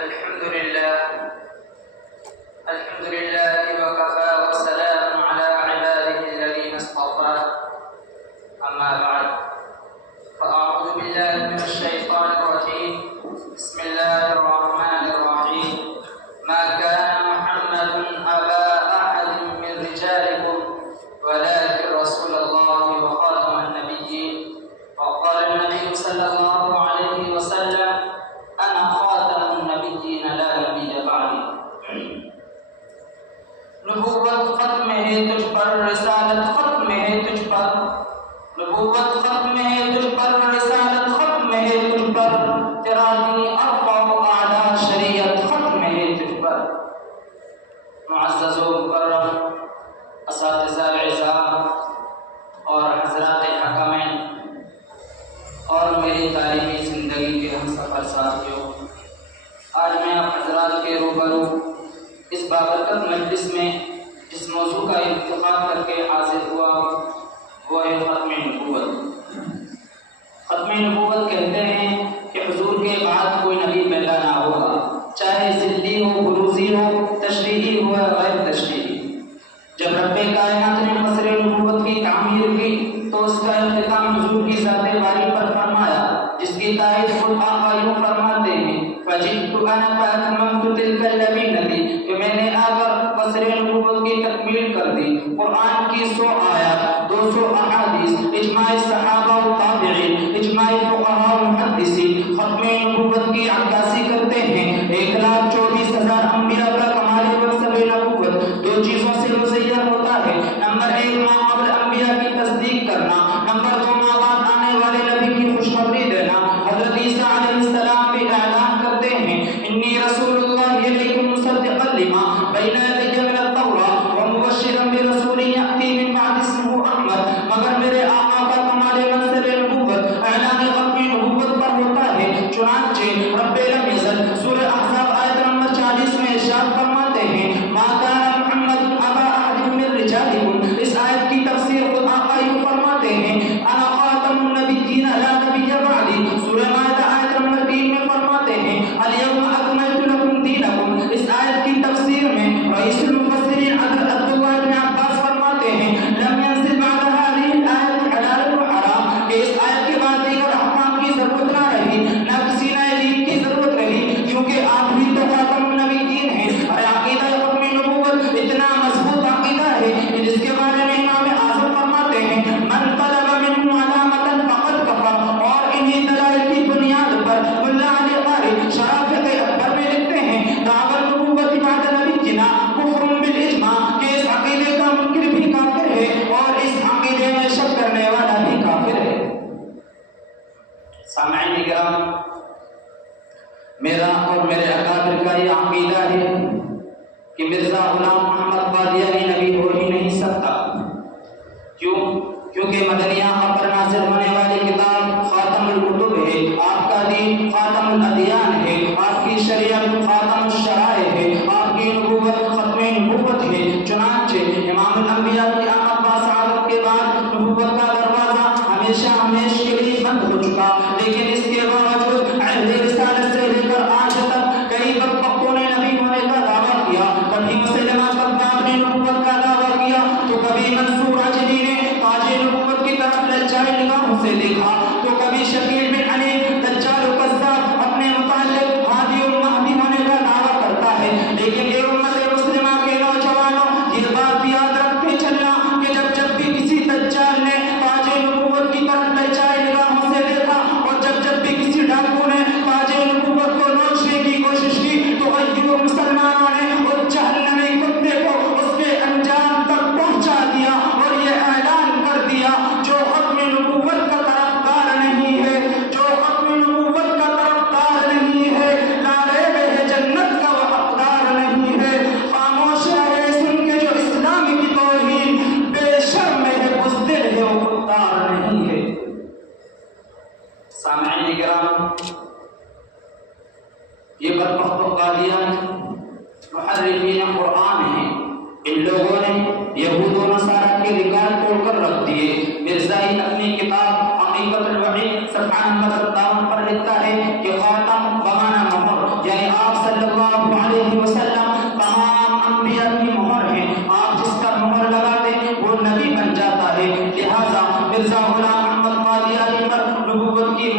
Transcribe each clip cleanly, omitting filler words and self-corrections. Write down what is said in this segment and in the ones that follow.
الحمد لله وكفى وسلام على عباده الذين اصطفى أما بعد فأعوذ بالله من الشيطان الرجيم بسم الله الرحمن الرحيم ما كان محمد أبا أحد من رجالكم ولكن رسول الله وخاتم النبيين وقال النبي صلى الله عليه وسلم أنا خاتم النبيين لا نبي بعدي نبوت ختم ہے تجھ پر رسالت ختم ہے تجھ پر نبوت ختم ہے تجھ پر رسالت ختم ہے تجھ پر تیرا دین ارفع و اعلی شریعت ختم ہے تجھ پر معزز و مکرم اساتذہ اعزام اور حضرات حکمین اور میری تعلیمی زندگی کے ہم سفر ساتھیوں، آج میں آپ حضرات کے روبرو اس بابرکت مجلس میں جس موضوع کا انتخاب کر کے حاضر ہوا وہ ہے ختم نبوت۔ ختم نبوت کہتے ہیں کہ حضور کے بعد کوئی نبی پیدا نہ ہوگا، چاہے ذلی ہو، بروزی ہو، تشریحی ہو یا غیر تشریحی۔ جب رب کائنات نے قصر نبوت کی تعمیر کی تو اس کا اختتام حضور کی ذات باری پر فرمایا، جس کی تائید خود آقا یوں فرماتے ہیں فَجِئْتُ أَنَا فَأَتْمَمْتُ تِلْكَ الَّذِينَ کہ میں نے آ کر قصر نبوت کی تکمیل کر دی۔ قرآن کی 100 آیات، 200 احادیث، اجماع صحابہ و تابعین، اجماع فقہاء و محدثین ختم نبوت کی عکاسی کرتے ہیں۔ 1,24,000 انبیاء کا کمال منصب نبوت 2 چیزوں سے مزین ہوتا ہے۔ نمبر 1 ما قبل انبیاء کی تصدیق کرنا، نمبر 2 ما بعد آنے والے نبی کی خوشخبری دینا۔ حضرت عیسیٰ علیہ السلام بھی اعلان کرتے ہیں انی رسول اللہ الیکم مصدقا لما بین یدی من التوراۃ ومبشرا برسول یأتی من بعد اسمہ احمد، مگر میرے آقا کا کمال منصب نبوت اعلان ختم نبوت پر ہوتا ہے۔ چنانچہ رب لم یزل سورہ احزاب آیت نمبر 40 میں ارشاد فرماتے ہیں ما کان محمد ابا احد من رجالکم، اس آیت کی تفسیر خود آقا یوں فرماتے ہیں انا خاتم النبیین لا نبی بعدی۔ سورہ مائدہ آیت نمبر 3 میں فرماتے ہیں الیوم اکملت لکم دینکم، اس آیت کی تفسیر میں رئیس المفسرین حضرت عبداللہ بن عباس فرماتے ہیں لم ينزل بعد هذه الآیت حلال و حرام، کہ اس آیت کے بعد دیگر احکام کی ضرورت نہ رہی، نہ کسی نئے دین کی ضرورت رہی، کیونکہ آپ بھی تو خاتم النبیین ہیں۔ اور عقیدہ ختم نبوت اتنا مضبوط عقیدہ ہے کہ جس کے بارے میں امام اعظم فرماتے ہیں من طلب منه علامة فقد کفر، اور انہی دلائل کی بنیاد پر ملا علی قاری شرافت اکبر میں لکھتے ہیں دعوی النبوت بعد نبینا کفر بالاجماع، کہ اس عقیدے کا منکر بھی کافر ہے اور اس عقیدے میں شک کرنے والا بھی کافر ہے۔ سامعین کرام، میرا اور میرے اکابر کا یہ عقیدہ ہے کہ مرزا غلام محمد قادیانی نبی ہو ہی نہیں سکتا۔ کیوں؟ کیونکہ مدنی آقا پر نازل ہونے والی کتاب خاتم الکتب ہے، آپ کا دین خاتم الادیان ہے، آپ کی شریعت خاتم الشرائع ہے، آپ کی نبوت ختم نبوت ہے۔ چنانچہ امام الانبیاء کی آمد باسعادت کے بعد نبوت کا دروازہ ہمیشہ ہمیشہ کے لیے بند ہو چکا، لیکن اس کے باوجود عہد رسالت سے لے کر آج تک کئی بدبختوں نے نبی ہونے کا دعویٰ کیا۔ کبھی مسلمہ کذاب نے نبوت کا دعویٰ کیا تو کبھی منصور عجلی نے تاج نبوت کی طرف لجائی نگاہوں سے دیکھا، تو کبھی شکیل بن علی دجال و کذاب اپنے متعلق ہادی المہدی ہونے کا دعویٰ کرتا ہے۔ لیکن اے امت مسلمہ کے نوجوانوں، یہ بات یاد رکھتے چلنا کہ جب بھی کسی دجال نے تاج نبوت کی طرف لجائی نگاہوں سے دیکھا اور جب بھی کسی ڈاکو نے تاج نبوت کو نوچنے کی کوشش کی تو ایوب مسلمانوں نے اس جہنمی کتے کو اس کے انجام تک پہنچا دیا اور یہ اعلان کر دیا جو ختم نبوت کا طرفدار نہیں ہے، جو ختم نبوت کا طرفدار نہیں ہے، لا ریب ہے جنت کا وہ حقدار نہیں ہے۔ خاموش رہے سن کے جو اسلام کی توہین، بے شرم ہے بزدل ہے وہ خوددار نہیں ہے۔ سامعین کرام، یہ بدبخت قادیان محرفین قرآن ہیں، ان لوگوں نے یہود و نصارہ کے ریکارڈ توڑ کر رکھ دیے۔ مرزائی اپنی کتاب حقیقت الوحی صفحہ نمبر 57 پر لکھتا ہے کہ خاتم بمعنی مہر، یعنی آپ صلی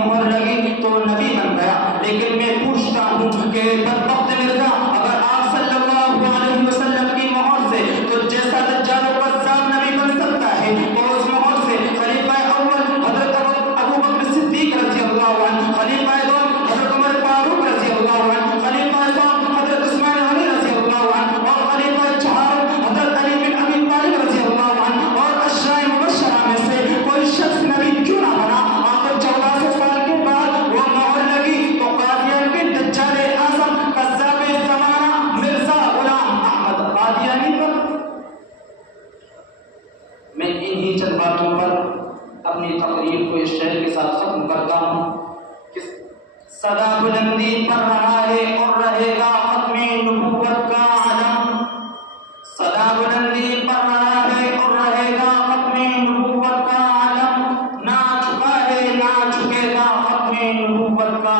مہر لگی تو نبی بن گیا. لیکن میں پوچھتا ہوں کہ بدبخت مرزا اگر آپ صلی اللہ علیہ وسلم کی مہر سے تو جیسا دجال و کذاب نبی بن سکتا ہے تو اس مہر سے خلیفہ اول حضرت ابو بکر صدیق رضی اللہ عنہ، خلیفہ دوم حضرت عمر فاروق رضی اللہ عنہ، خلیفہ دوم حضرت عثمان غنی رضی اللہ عنہ، اور خلیفہ چہارم حضرت علی بن ابی طالب رضی اللہ عنہ، اور اشرار مبشرہ میں سے کوئی شخص نبی کیوں نہ بنا؟ آخر 1400 سال کے بعد وہ مہر لگی تو قادیان کے دجال اعظم کذاب زمانہ مرزا غلام احمد قادیانی پر. میں انہی چند باتوں پر اپنی تقریر کو اس شعر کے ساتھ ختم کرتا ہوں کہ صدا بلندی پر رہا ہے اور رہے گا ختم نبوت کا علم. صدا بلندی پر رہا ہے اور رہے گا ختم نبوت کا علم. نہ چھپا ہے نہ چھپے گا ختم نبوت کا